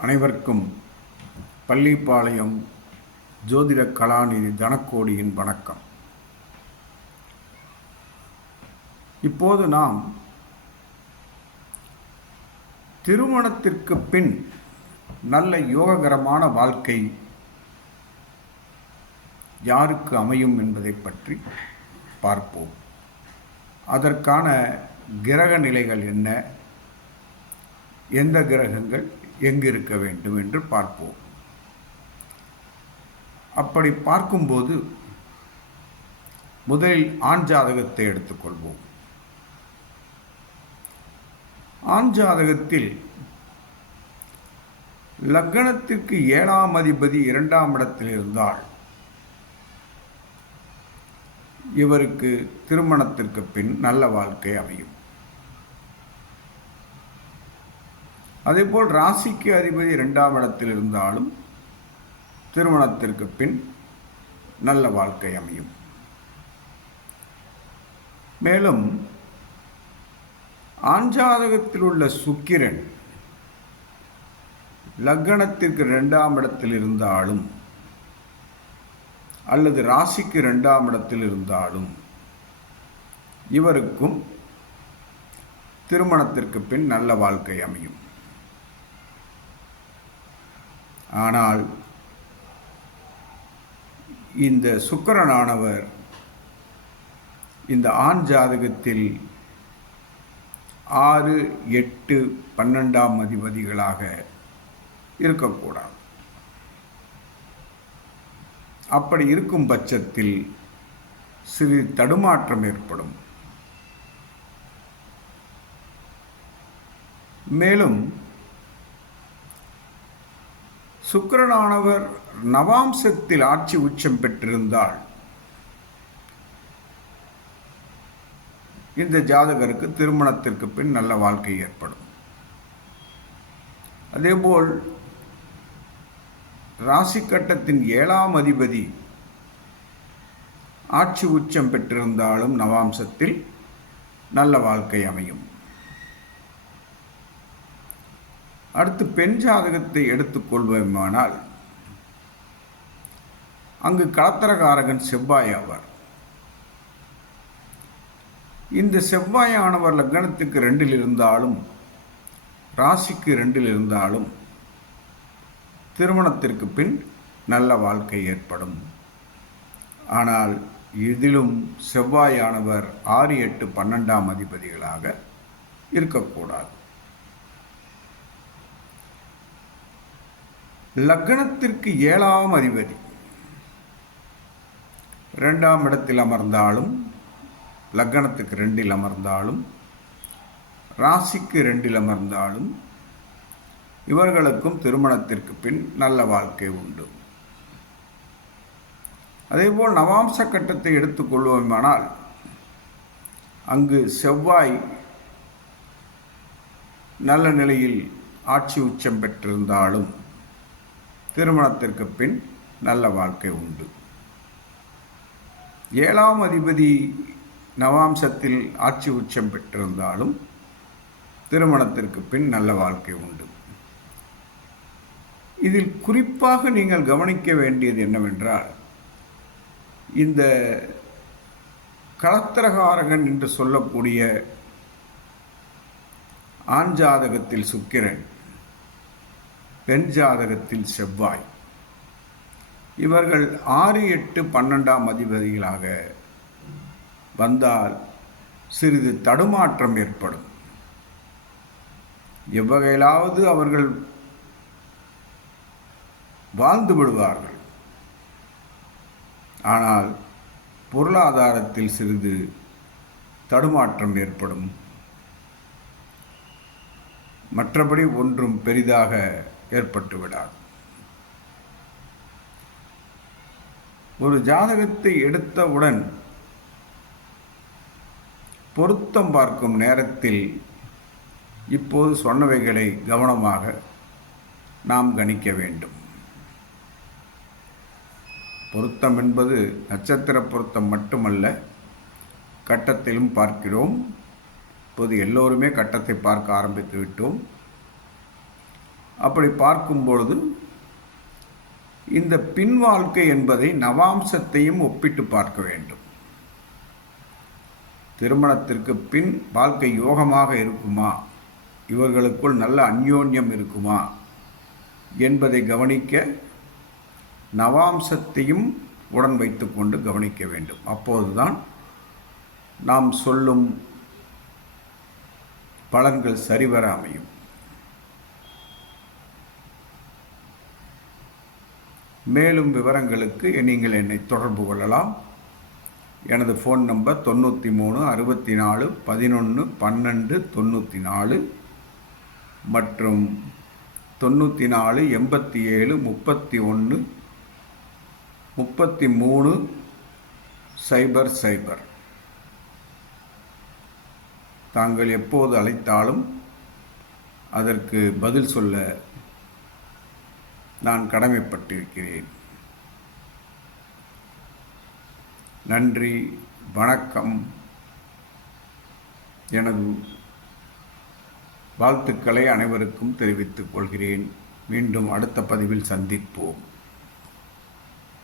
அனைவருக்கும் பள்ளிப்பாளையம் ஜோதிட கலாநிதி தனக்கோடியின் வணக்கம். இப்போது நாம் திருமணத்திற்கு பின் நல்ல யோககரமான வாழ்க்கை யாருக்கு அமையும் என்பதை பற்றி பார்ப்போம். அதற்கான கிரக நிலைகள் என்ன? எந்த கிரகங்கள்? எங்கு இருக்க வேண்டும் என்று பார்ப்போம். அப்படி பார்க்கும்போது முதலில் ஆண் ஜாதகத்தை எடுத்துக்கொள்வோம் ஆண் ஜாதகத்தில் லக்னத்திற்கு ஏழாம் அதிபதி இரண்டாம் இடத்தில் இருந்தால் இவருக்கு திருமணத்திற்கு பின் நல்ல வாழ்க்கை அமையும். அதேபோல் ராசிக்கு அதிபதி இரண்டாம் இடத்தில் இருந்தாலும் திருமணத்திற்கு பின் நல்ல வாழ்க்கை அமையும். மேலும் ஆஞ்சாதகத்தில் உள்ள சுக்கிரன் லக்னத்திற்கு இரண்டாம் இடத்தில் இருந்தாலும் அல்லது ராசிக்கு இரண்டாம் இடத்தில் இருந்தாலும் இவருக்கும் திருமணத்திற்கு பின் நல்ல வாழ்க்கை அமையும். ஆனால் இந்த சுக்கரனானவர் இந்த ஆண் ஜாதகத்தில் ஆறு எட்டு பன்னெண்டாம் அதிபதிகளாக இருக்கக்கூடாது. அப்படி இருக்கும் பட்சத்தில் சிறு தடுமாற்றம் ஏற்படும். மேலும் சுக்கரனானவர் நவாம்சத்தில் ஆட்சி உச்சம் பெற்றிருந்தால் இந்த ஜாதகருக்கு திருமணத்திற்கு பின் நல்ல வாழ்க்கை ஏற்படும். அதேபோல் ராசி கட்டத்தின் ஏழாம் அதிபதி ஆட்சி உச்சம் பெற்றிருந்தாலும் நவாம்சத்தில் நல்ல வாழ்க்கை அமையும். அடுத்து பெண் ஜாதகத்தை எடுத்துக்கொள்வோமானால் அங்கு களத்திரகாரகன் செவ்வாய் ஆவார். இந்த செவ்வாயானவர் லக்னத்துக்கு ரெண்டில் இருந்தாலும் ராசிக்கு ரெண்டில் இருந்தாலும் திருமணத்திற்கு பின் நல்ல வாழ்க்கை ஏற்படும். ஆனால் இதிலும் செவ்வாயானவர் ஆறு எட்டு பன்னெண்டாம் அதிபதிகளாக இருக்கக்கூடாது. லக்னத்திற்கு ஏழாம் அதிபதி. ரெண்டாம் இடத்தில் அமர்ந்தாலும் லக்னத்துக்கு ரெண்டில் அமர்ந்தாலும் ராசிக்கு ரெண்டில் அமர்ந்தாலும் இவர்களுக்கும் திருமணத்திற்கு பின் நல்ல வாழ்க்கை உண்டு. அதேபோல் நவாம்ச கட்டத்தை எடுத்துக்கொள்வோமானால் அங்கு செவ்வாய் நல்ல நிலையில் ஆட்சி உச்சம் பெற்றிருந்தாலும் திருமணத்திற்கு பின் நல்ல வாழ்க்கை உண்டு. ஏழாம் அதிபதி நவாம்சத்தில் ஆட்சி உச்சம் பெற்றிருந்தாலும் திருமணத்திற்கு பின் நல்ல வாழ்க்கை உண்டு. இதில் குறிப்பாக நீங்கள் கவனிக்க வேண்டியது என்னவென்றால் இந்த களத்திரகாரகன் என்று சொல்லக்கூடிய ஆண் ஜாதகத்தில் சுக்கிரன் பெண் ஜாதகத்தில் செவ்வாய். இவர்கள் ஆறு எட்டு பன்னெண்டாம் அதிபதிகளாக வந்தால் சிறிது தடுமாற்றம் ஏற்படும். எவ்வகையிலாவது அவர்கள் வாழ்ந்து விடுவார்கள். ஆனால் பொருளாதாரத்தில் சிறிது தடுமாற்றம் ஏற்படும். மற்றபடி ஒன்றும் பெரிதாக ஏற்பட்டுவிடாது. ஒரு ஜாதகத்தை எடுத்தவுடன் பொருத்தம் பார்க்கும் நேரத்தில் இப்போது சொன்னவைகளை கவனமாக நாம் கணிக்க வேண்டும். பொருத்தம் என்பது நட்சத்திர பொருத்தம் மட்டுமல்ல கட்டத்திலும் பார்க்கிறோம். இப்போது எல்லோருமே கட்டத்தை பார்க்க ஆரம்பித்து விட்டோம். அப்படி பார்க்கும் பொழுது இந்த பின் வாழ்க்கை என்பதை நவாம்சத்தையும் ஒப்பிட்டு பார்க்க வேண்டும். திருமணத்திற்கு பின் வாழ்க்கை யோகமாக இருக்குமா? இவர்களுக்குள் நல்ல அந்யோன்யம் இருக்குமா? என்பதை கவனிக்க நவாம்சத்தையும் உடன் வைத்துக்கொண்டு கவனிக்க வேண்டும். அப்போதுதான் நாம் சொல்லும் பலன்கள் சரிவர அமையும். மேலும் விவரங்களுக்கு நீங்கள் என்னை தொடர்பு கொள்ளலாம். எனது ஃபோன் நம்பர் தொண்ணூற்றி மூணு அறுபத்தி நாலு பதினொன்று பன்னெண்டு தொண்ணூற்றி நாலு மற்றும் தொண்ணூற்றி நாலு எண்பத்தி ஏழு முப்பத்தி ஒன்று முப்பத்தி மூணு சைபர் சைபர். தாங்கள் எப்போது அழைத்தாலும் அதற்கு பதில் சொல்ல நான் கடமைப்பட்டிருக்கிறேன். நன்றி வணக்கம். எனது வாழ்த்துக்களை அனைவருக்கும் தெரிவித்துக் கொள்கிறேன். மீண்டும் அடுத்த பதிவில் சந்திப்போம்.